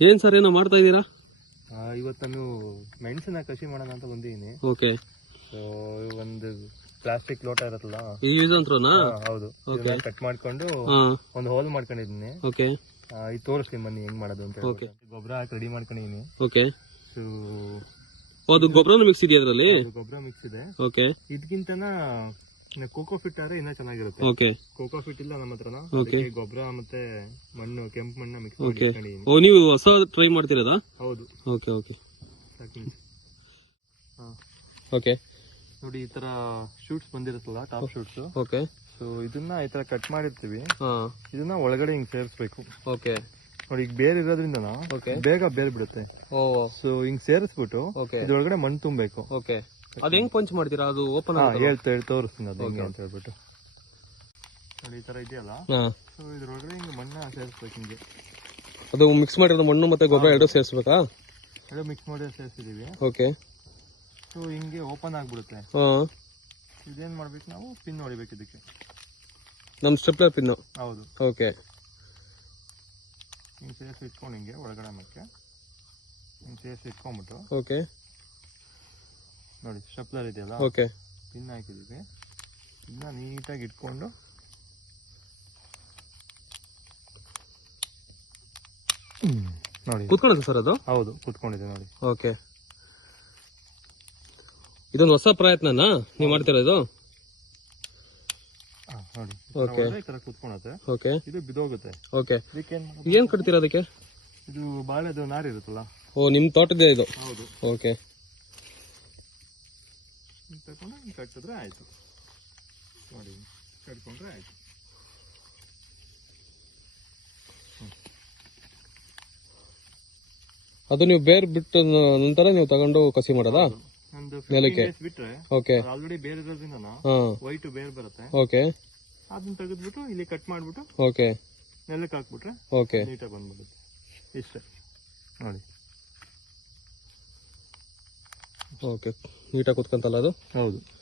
ಏನ್ ಸರ್ ಏನೋ ಮಾಡ್ತಾ ಇದ್ದೀರಾ? ಆ, ಇವತ್ತು ನಾನು ಮೆಣಸಿನ ಕಸಿ ಮಾಡೋಣ ಅಂತ ಬಂದಿದ್ದೀನಿ. ಓಕೆ. ಸೊ ಒಂದು ಪ್ಲಾಸ್ಟಿಕ್ ಲೋಟ ಇರತ್ತಲ್ಲ? ಈ ಯೂಸ್ ಅಂತ್ರನಾ ಹೌದು. ಕಟ್ ಮಾಡ್ಕೊಂಡು ಒಂದು ಹೋಲ್ ಮಾಡ್ಕೊಂಡಿದ್ದೀನಿ. ಓಕೆ. ಇದು ತೋರಿಸ್ತೀನಿ ಬನ್ನಿ ಹೆಂಗ್ ಮಾಡೋದು ಅಂತ ಓಕೆ. ಗೊಬ್ಬರ ಹಾಕಿ ರೆಡಿ ಮಾಡ್ಕೊಂಡಿದ್ದೀನಿ. ಓಕೆ. ಸೊ ಅದು ಗೊಬ್ಬರನು ಮಿಕ್ಸ್ ಇದೆಯಾ ಅದರಲ್ಲಿ? ಗೊಬ್ಬರ ಮಿಕ್ಸ್ ಇದೆ. ಓಕೆ. ಇದಕ್ಕಿಂತನ ಕೋಕೋ ಫಿಟ್ ಆದ್ರೆ ಇನ್ನೂ ಚೆನ್ನಾಗಿರುತ್ತೆ. ಓಕೆ ಕೋಕೋ ಫಿಟ್ ಇಲ್ಲ ನಮ್ಮ ಹತ್ರನ? Okay. ಗೊಬ್ಬರ ಮತ್ತೆ ಮಣ್ಣು ಕೆಂಪು ಮಣ್ಣು ಮಿಕ್ಸ್ ಓಕೆ ಓ ನೀವು ಹೊಸ ಟ್ರೈ ಮಾಡ್ತಿರೋದಾ? ಹೌದು. ಓಕೆ ಓಕೆ ಓಕೆ ನೋಡಿ ಈ ತರ ಶೂಟ್ಸ್ ಬಂದಿರುತ್ತಲ್ಲ ಟಾಪ್ ಶೂಟ್ಸ್ ಓಕೆ ಸೊ ಇದನ್ನ ಈ ತರ ಕಟ್ ಮಾಡಿರ್ತೀವಿ. ಇದನ್ನ ಒಳಗಡೆ ಹಿಂಗ್ ಸೇರಿಸ್ಬೇಕು. ಓಕೆ ನೋಡಿ ಈಗ ಬೇರೆ ಇರೋದ್ರಿಂದ. ಬೇಗ ಬೇರ್ ಬಿಡುತ್ತೆ ಸೊ ಹಿಂಗ್ ಸೇರಿಸ್ಬಿಟ್ಟು ಓಕೆ ಇದ್ರೊಳಗಡೆ ಮಣ್ಣು ತುಂಬಬೇಕು. ಓಕೆ ಅದ್ ಹೆಂಗ್ ಪಂಚ್ ಮಾಡ್ತೀರಾ? ಅದು ಓಪನ್ ಹೇಳ್ತಾ ಹೇಳಿ ತೋರಿಸ್ತೀನಿ ಅದು ಹೆಂಗೆ ಅಂತ ಹೇಳ್ಬಿಟ್ಟು. ನೋಡಿ ಈ ತರ ಇದೆಯಲ್ಲ? ಸೊ ಇದ್ರೊಳಗಡೆ ಹಿಂಗ್ ಮಣ್ಣ ಸೇರಿಸ್ಬೇಕು ಹಿಂಗೆ. ಅದು ಮಿಕ್ಸ್ ಮಾಡಿರೋದು ಮಣ್ಣು ಮತ್ತೆ ಗೊಬ್ಬರ ಎರಡು ಸೇರಿಸ್ಬೇಕಾ? ಎರಡು ಮಿಕ್ಸ್ ಮಾಡಿ ಸೇರಿಸಿದೀವಿ. ಓಕೆ ಸೊ ಹಿಂಗೆ ಓಪನ್ ಆಗ್ಬಿಡುತ್ತೆ. ಹಾ. ಇದೇನ್ ಮಾಡ್ಬೇಕು ನಾವು? ಪಿನ್ ಹೊಡಿಬೇಕು ಇದಕ್ಕೆ. ನಮ್ ಸ್ಟೆಪ್ಲರ್ ಪಿನ್ ಹೌದು. ಓಕೆ ಹಿಂಗೆ ಸೇರಿಸಿ ಇಟ್ಕೊಂಡು ಹಿಂಗೆ ಒಳಗಡೆ ಮತ್ತೆ ಹಿಂಗೆ ಸೇರಿಸಿ ಇಟ್ಕೊಂಡ್ಬಿಟ್ಟು. ಓಕೆ ನೋಡಿ ಸ್ಟೆಪ್ಲರ್ ಇದೆಯಲ್ಲ? ಓಕೆ. ಪಿನ್ ಹಾಕಿದೀವಿ ಇನ್ನ ನೀಟಾಗಿ ಇಟ್ಕೊಂಡು ನೋಡಿ. ಕುತ್ಕೊಂಡಿದೆ ಸರ್ ಅದು? ಹೌದು ಕುತ್ಕೊಂಡಿದೆ ನೋಡಿ. ಓಕೆ. ಇದೊಂದು ಹೊಸ ಪ್ರಯತ್ನನಾ? ನೀವು ಮಾಡ್ತಿರೋದು ನೋಡಿ. ಈ ತರ ಕುತ್ಕೊಳತ್ತೆ. ಓಕೆ. ಇದು ಬಿದೋಗುತ್ತೆ ಓಕೆ. ಏನ್? ಕಟ್ತೀರಾ ಅದಕ್ಕೆ? ಇದು ಬಾಳೆದು ನಾರಿರುತ್ತಲ್ಲ? ಓ ನಿಮ್ ತೋಟದೇ ಇದು? ಹೌದು. ಓಕೆ. ಹಿಂಗ್ ತಗೊಂಡು ಹಿಂಗ್ ಕಟ್ಟಿದ್ರೆ ಆಯ್ತು ನೋಡಿ ಕಟ್ಕೊಂಡ್ರೆ ಆಯ್ತು ಅದು ನೀವು ಬೇರ್ ಬಿಟ್ಟ ನಂತರ ನೀವು ತಗೊಂಡು ಕಸಿ ಮಾಡೋದಾ? ನೆಲಕ್ಕೆ? ಬಿಟ್ರೆ ಓಕೆ. ಆಲ್ರೆಡಿ ಬೇರೆ ಇರೋದ್ರಿಂದ ವೈಟ್ ಬೇರೆ ಬರುತ್ತೆ. ಓಕೆ. ಅದನ್ನ ತೆಗೆದ್ಬಿಟ್ಟು ಇಲ್ಲಿ ಕಟ್ ಮಾಡ್ಬಿಟ್ಟು ಓಕೆ. ನೆಲಕ್ಕೆ ಹಾಕ್ಬಿಟ್ರೆ ಓಕೆ. ನೀಟಾಗಿ ಬಂದ್ಬಿಡುತ್ತೆ. ಇಷ್ಟೇ. ನೋಡಿ. ಓಕೆ. ನೀಟಾಗಿ ಕೂತ್ಕೊಂತಲ್ಲ ಅದು? ಹೌದು.